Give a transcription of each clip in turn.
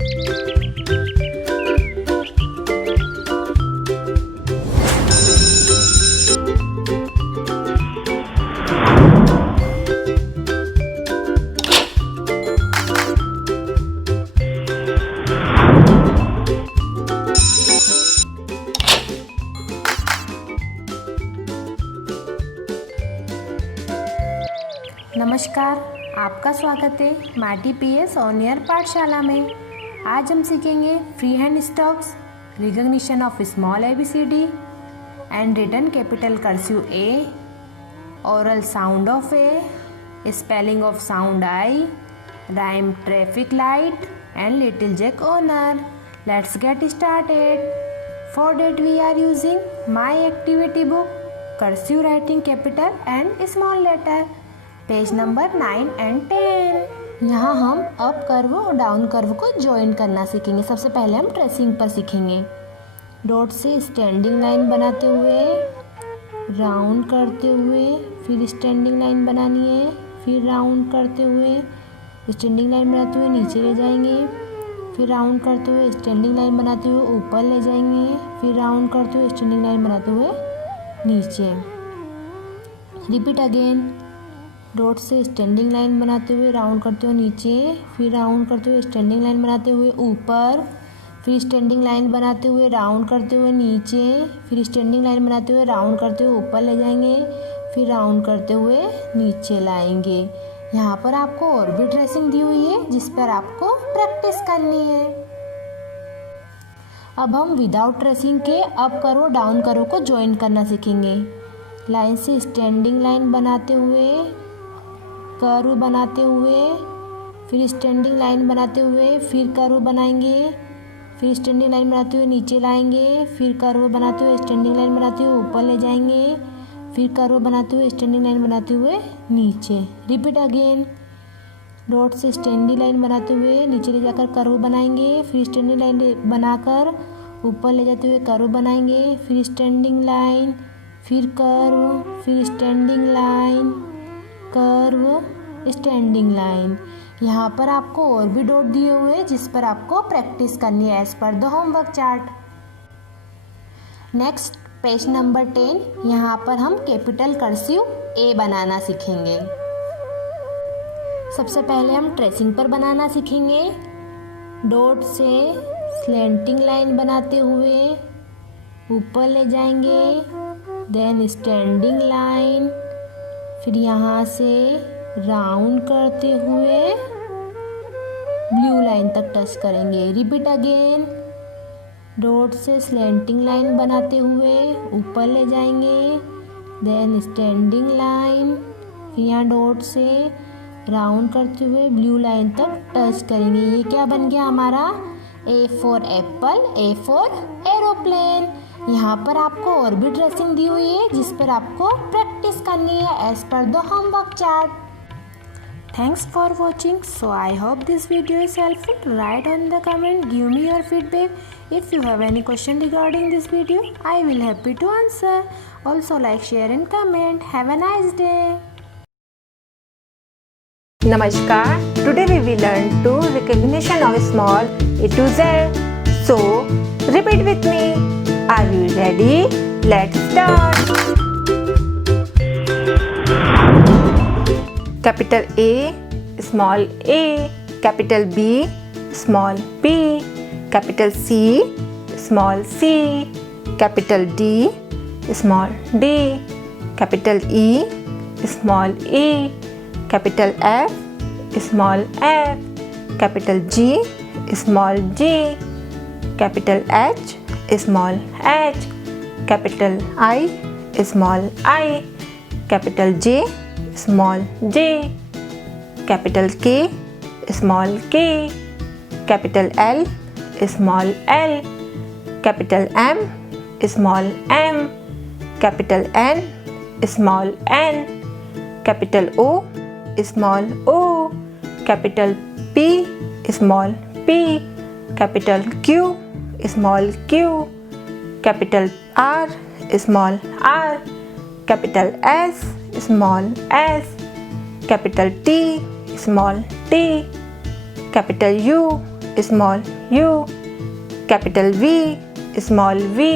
नमस्कार, आपका स्वागत है माटी पीएस ऑन एयर पाठशाला में। आज हम सीखेंगे free hand strokes, recognition of small ABCD and written capital cursive A, oral sound of A, spelling of sound I, rhyme traffic light and little Jack Horner. Let's get started. For that we are using my activity book cursive writing capital and small letter, page number 9 and 10। यहाँ हम up curve और down curve को join करना सीखेंगे। सबसे पहले हम tracing पर सीखेंगे। डॉट से स्टैंडिंग लाइन बनाते हुए, राउंड करते हुए, फिर स्टैंडिंग लाइन बनानी है, फिर राउंड करते हुए, स्टैंडिंग लाइन बनाते हुए नीचे ले जाएंगे, फिर राउंड करते हुए स्टैंडिंग लाइन बनाते हुए ऊपर ले जाएंगे, फिर राउंड करते हुए स्टैंडिंग लाइन बनाते हुए नीचे। Repeat again. डॉट से स्टैंडिंग लाइन बनाते हुए, राउंड करते हुए नीचे, फिर राउंड करते हुए स्टैंडिंग लाइन बनाते हुए ऊपर, फिर स्टैंडिंग लाइन बनाते हुए राउंड करते हुए नीचे, फिर स्टैंडिंग लाइन बनाते हुए राउंड करते हुए ऊपर ले जाएंगे, फिर राउंड करते हुए नीचे लाएंगे। यहाँ पर आपको और भी ट्रेसिंग दी हुई है जिस पर आपको प्रैक्टिस करनी है। अब हम विदाउट ट्रेसिंग के अप कर्व डाउन कर्व को ज्वाइन करना सीखेंगे। लाइन से स्टैंडिंग लाइन बनाते हुए, कर्व बनाते हुए, फिर स्टैंडिंग लाइन बनाते हुए, फिर कर्व बनाएंगे, फिर स्टैंडिंग लाइन बनाते हुए नीचे लाएंगे, फिर कर्व बनाते हुए स्टैंडिंग लाइन बनाते हुए ऊपर ले जाएंगे, फिर कर्व बनाते हुए स्टैंडिंग लाइन बनाते हुए नीचे। Repeat again. डॉट से स्टैंडिंग लाइन बनाते हुए नीचे ले जाकर कर्व बनाएंगे, फिर स्टैंडिंग लाइन बनाकर ऊपर ले जाते हुए कर्व बनाएंगे, फिर स्टैंडिंग लाइन, फिर कर्व, फिर standing line, curve, standing line. यहाँ पर आपको और भी डॉट दिए हुए हैं जिस पर आपको प्रैक्टिस करनी है as per the homework chart. Next page number 10। यहाँ पर हम कैपिटल कर्सिव ए बनाना सीखेंगे। सबसे पहले हम ट्रेसिंग पर बनाना सीखेंगे। डॉट से स्लैंटिंग लाइन बनाते हुए ऊपर ले जाएंगे, देन स्टैंडिंग लाइन, फिर यहाँ से राउंड करते हुए ब्लू लाइन तक टच करेंगे। Repeat again. डॉट से स्लैंटिंग लाइन बनाते हुए ऊपर ले जाएंगे, देन स्टैंडिंग लाइन, फिर यहाँ डॉट से राउंड करते हुए ब्लू लाइन तक टच करेंगे। ये क्या बन गया हमारा? A for Apple, A for aeroplane. यहाँ पर आपको और भी ट्रेसिंग दी हुई है जिस पर आपको प्रैक्टिस करनी है as per the homework chart. Thanks for watching. So I hope this video is helpful. Write on the comment, give me your feedback. If you have any question regarding this video, I will happy to answer. Also like, share and comment. Have a nice day. Namaskar. Today we will learn to recognition of small A to Z. So repeat with me. Are you ready? Let's start. Capital A, small a, capital B, small b, capital C, small c, capital D, small d, capital E, small e, capital F, small f, capital G, small g, capital H, small h, capital I, small I, capital J, small j, capital K, small k, capital L, small l, capital M, small m, capital N, small n, capital O, small o, capital P, small p, capital Q, small q, capital R, small r, capital S, small s, capital T, small t, capital U, small u, capital V, small v,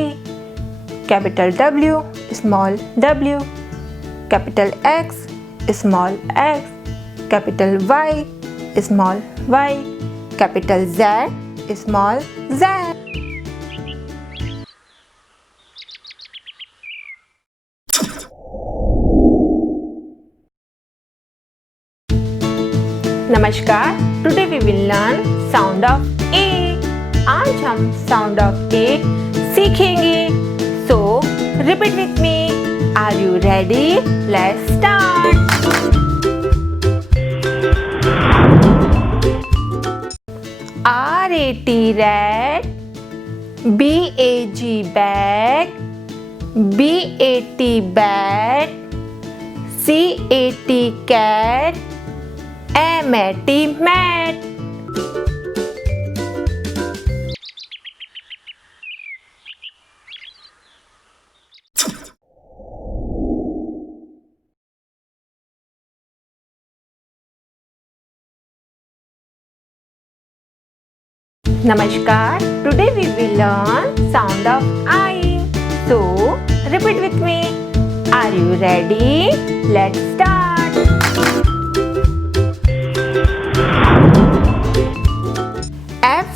capital W, small w, capital X, small x, capital Y, small y, capital Z, small z. नमस्कार, today we will learn sound of A. आज हम sound of A सीखेंगे। So repeat with me. Are you ready? Let's start. RAT rat, BAG bag, BAT bat, CAT cat, MAT mat। नमस्कार, today we will learn sound of I। So repeat with me। Are you ready? Let's start।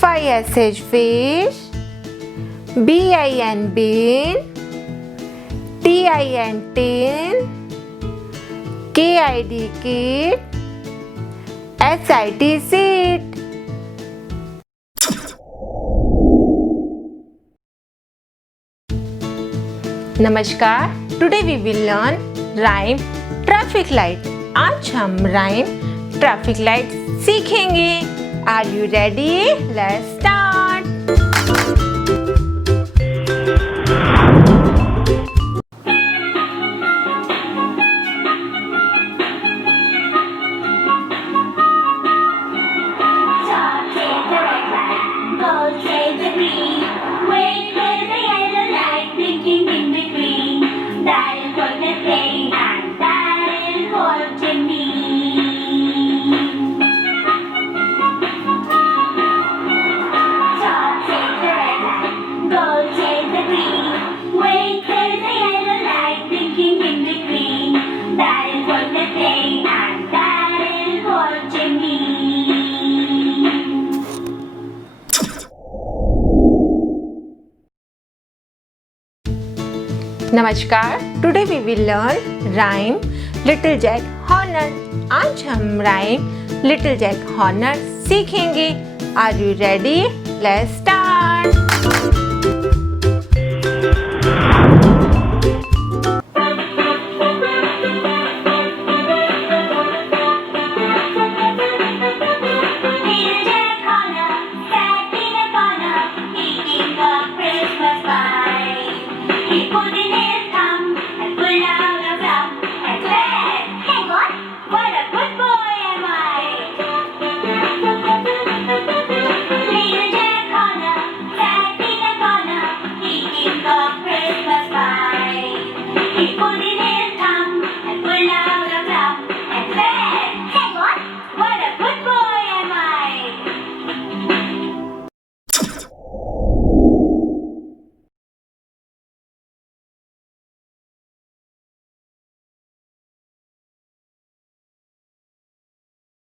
FISH fish, BIN bin, TIN tin, KID kit, SIT seat। नमस्कार, today we will learn rhyme traffic light. आज हम rhyme traffic light सीखेंगे। Are you ready? Let's start. नमस्कार, today we will learn rhyme little Jack Horner. आज हम rhyme little Jack Horner सीखेंगे। Are you ready? Let's start.